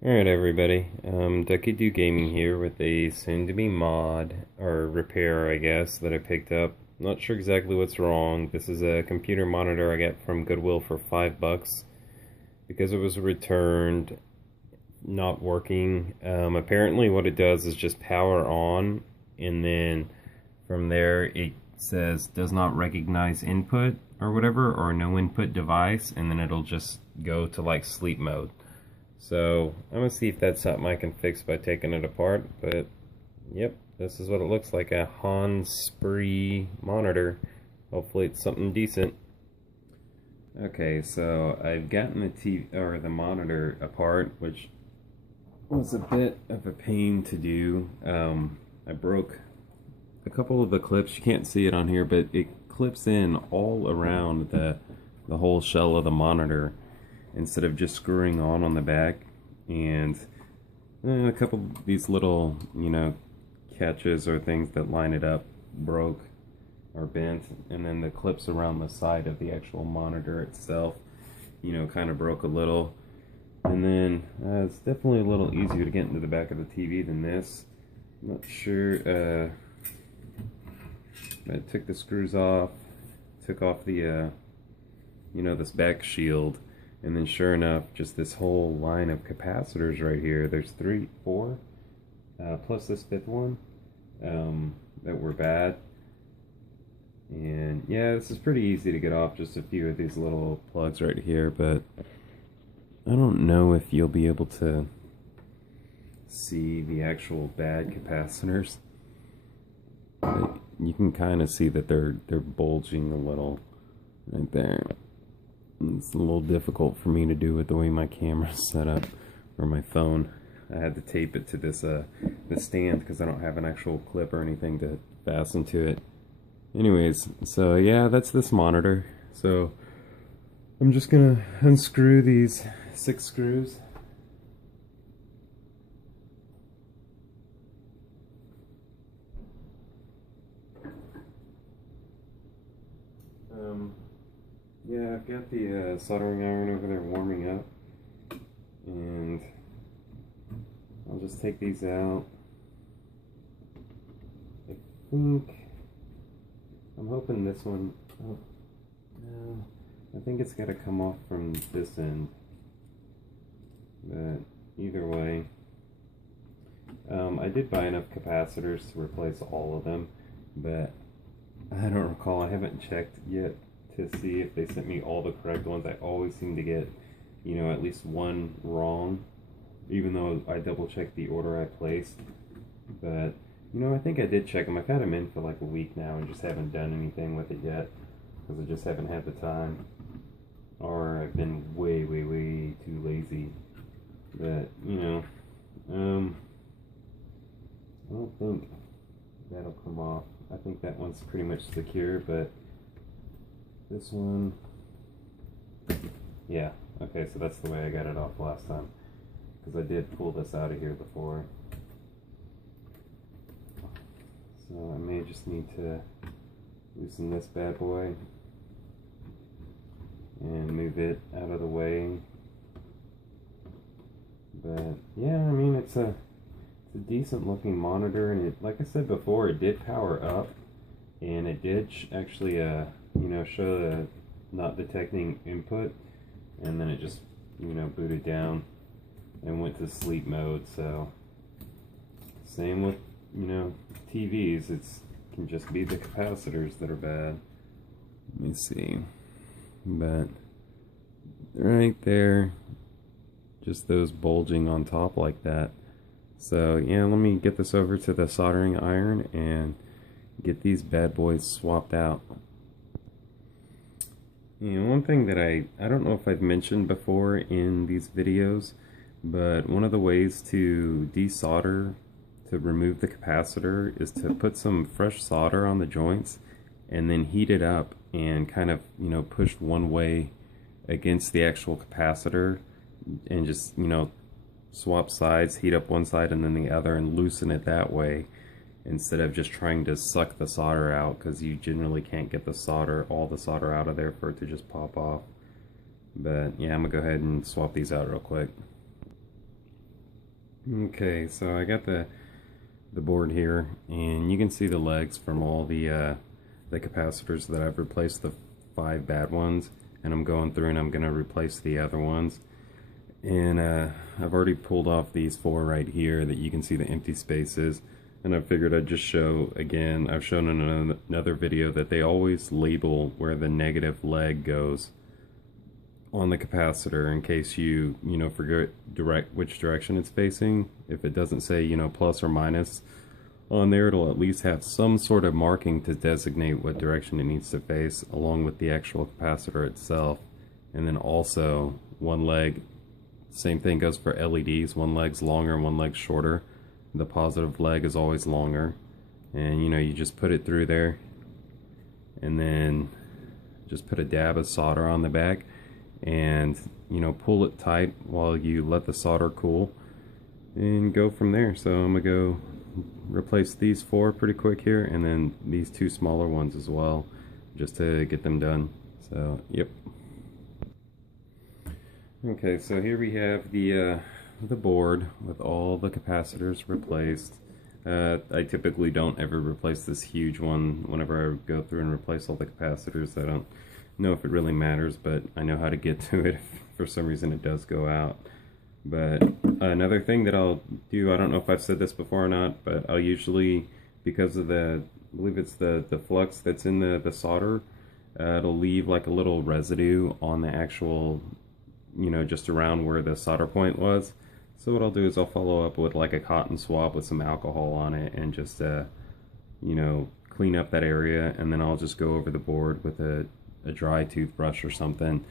Alright everybody, Ducky Do Gaming here with a soon-to-be mod, or repair I guess, that I picked up. Not sure exactly what's wrong. This is a computer monitor I got from Goodwill for $5 because it was returned not working. Apparently what it does is just power on, and then from there it says does not recognize input or whatever, or no input device, and then it'll just go to like sleep mode. So I'm gonna see if that's something I can fix by taking it apart, but yep, this is what it looks like, a Hans Spree monitor. Hopefully it's something decent. Okay, so I've gotten the TV or the monitor apart, which was a bit of a pain to do. I broke a couple of the clips. You can't see it on here, but it clips in all around the whole shell of the monitor, instead of just screwing on the back. And a couple of these little, catches or things that line it up broke or bent, and then the clips around the side of the actual monitor itself, kind of broke a little. And then it's definitely a little easier to get into the back of the TV than this. I'm not sure. I took the screws off, took off the this back shield, and then sure enough, just this whole line of capacitors right here, there's four, plus this fifth one, that were bad. And yeah, this is pretty easy to get off, just a few of these little plugs right here, but I don't know if you'll be able to see the actual bad capacitors. But you can kind of see that they're bulging a little right there. It's a little difficult for me to do with the way my camera's set up, or my phone. I had to tape it to this stand because I don't have an actual clip or anything to fasten to it. Anyways, so yeah, that's this monitor. So I'm just gonna unscrew these 6 screws. Yeah, I've got the soldering iron over there warming up, and I'll just take these out. I'm hoping this one, oh, no, I think it's got to come off from this end, but either way, I did buy enough capacitors to replace all of them, but I don't recall, I haven't checked yet to see if they sent me all the correct ones. I always seem to get, at least one wrong, even though I double checked the order I placed. But, I think I did check them. I've had them in for like a week now and just haven't done anything with it yet, because I just haven't had the time, or I've been way, way, way too lazy. But, I don't think that'll come off. I think that one's pretty much secure, but this one, yeah, okay, so that's the way I got it off last time, because I did pull this out of here before. So I may just need to loosen this bad boy and move it out of the way. But yeah, I mean, it's a decent looking monitor, and it, like I said before, it did power up, and it did actually show the not detecting input, and then it just booted down and went to sleep mode. So same with TVs, it's can just be the capacitors that are bad. Let me see, but right there, just those bulging on top like that. So yeah, let me get this over to the soldering iron and get these bad boys swapped out. One thing that I don't know if I've mentioned before in these videos, but one of the ways to desolder, to remove the capacitor, is to put some fresh solder on the joints and then heat it up and kind of, push one way against the actual capacitor, and just, swap sides, heat up one side and then the other, and loosen it that way, instead of just trying to suck the solder out, because you generally can't get all the solder out of there for it to just pop off. But yeah, I'm gonna go ahead and swap these out real quick. Okay, so I got the board here, and you can see the legs from all the capacitors that I've replaced, the 5 bad ones, and I'm going through and I'm going to replace the other ones. And I've already pulled off these 4 right here that you can see the empty spaces, and I figured I'd just show again. I've shown in another video that they always label where the negative leg goes on the capacitor in case you forget which direction it's facing. If it doesn't say plus or minus on there, it'll at least have some sort of marking to designate what direction it needs to face, along with the actual capacitor itself. And then also one leg, same thing goes for LEDs. One leg's longer, one leg's shorter. The positive leg is always longer, and you just put it through there, and then just put a dab of solder on the back, and pull it tight while you let the solder cool, and go from there. So I'm gonna go replace these 4 pretty quick here, and then these 2 smaller ones as well, just to get them done. So yep. Okay, so here we have the board with all the capacitors replaced. I typically don't ever replace this huge one whenever I go through and replace all the capacitors. I don't know if it really matters, but I know how to get to it if for some reason it does go out. But another thing that I'll do, I don't know if I've said this before or not, but I'll usually, because of I believe it's the flux that's in the solder, it'll leave like a little residue on the actual, just around where the solder point was. So what I'll do is I'll follow up with like a cotton swab with some alcohol on it, and just clean up that area, and then I'll just go over the board with a dry toothbrush or something,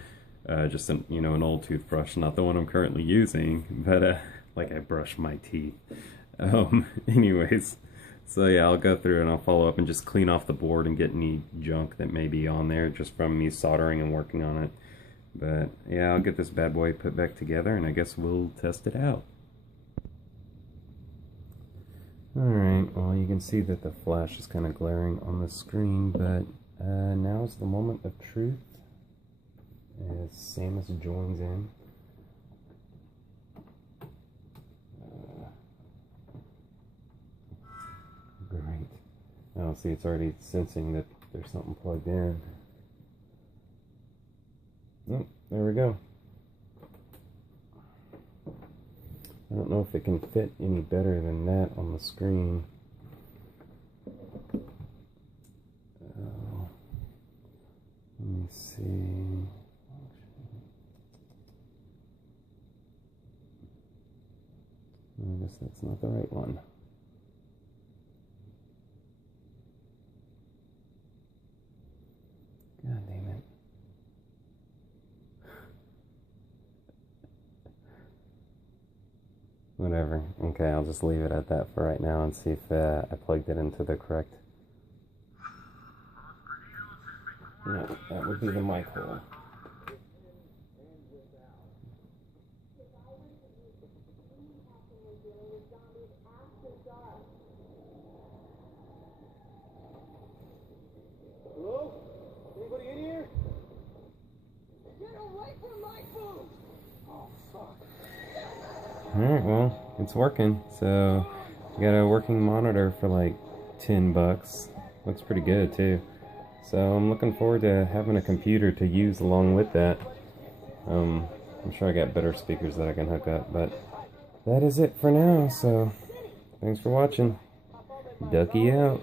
just an old toothbrush, not the one I'm currently using, but like I brush my teeth. Anyways, so yeah, I'll go through and I'll follow up and just clean off the board and get any junk that may be on there just from me soldering and working on it. But yeah, I'll get this bad boy put back together, and I guess we'll test it out. Alright, well, you can see that the flash is kind of glaring on the screen, but now is the moment of truth as Samus joins in. Great. Oh, see, it's already sensing that there's something plugged in. Oh, there we go. I don't know if it can fit any better than that on the screen. Let me see. I guess that's not the right one. God damn it. Whatever. Okay, I'll just leave it at that for right now and see if I plugged it into the correct... No, that would be the mic hole. Hello? Anybody in here? Get away from my food! Oh, fuck. Alright, well, it's working. So, you got a working monitor for like $10. Looks pretty good, too. So, I'm looking forward to having a computer to use along with that. I'm sure I got better speakers that I can hook up, but that is it for now. So, thanks for watching. Ducky out.